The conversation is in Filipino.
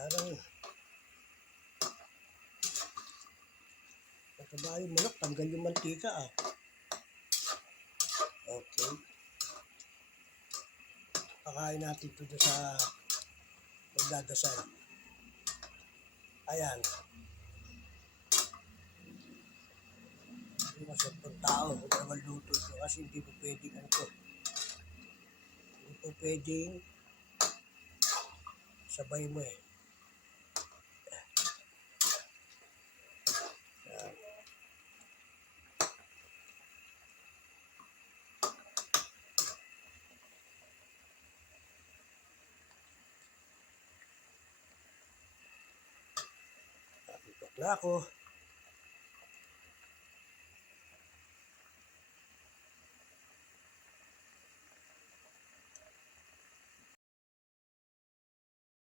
Parang Mataba yung manok, tanggal yung mantika ah. Okay. Pakain natin ito sa magdadasal. Ayan. Hindi masarap ng tao kung bawal luto ito kasi hindi po pwedeng ano to. Hindi po pwedeng sabay mo eh. Nakipot na ako.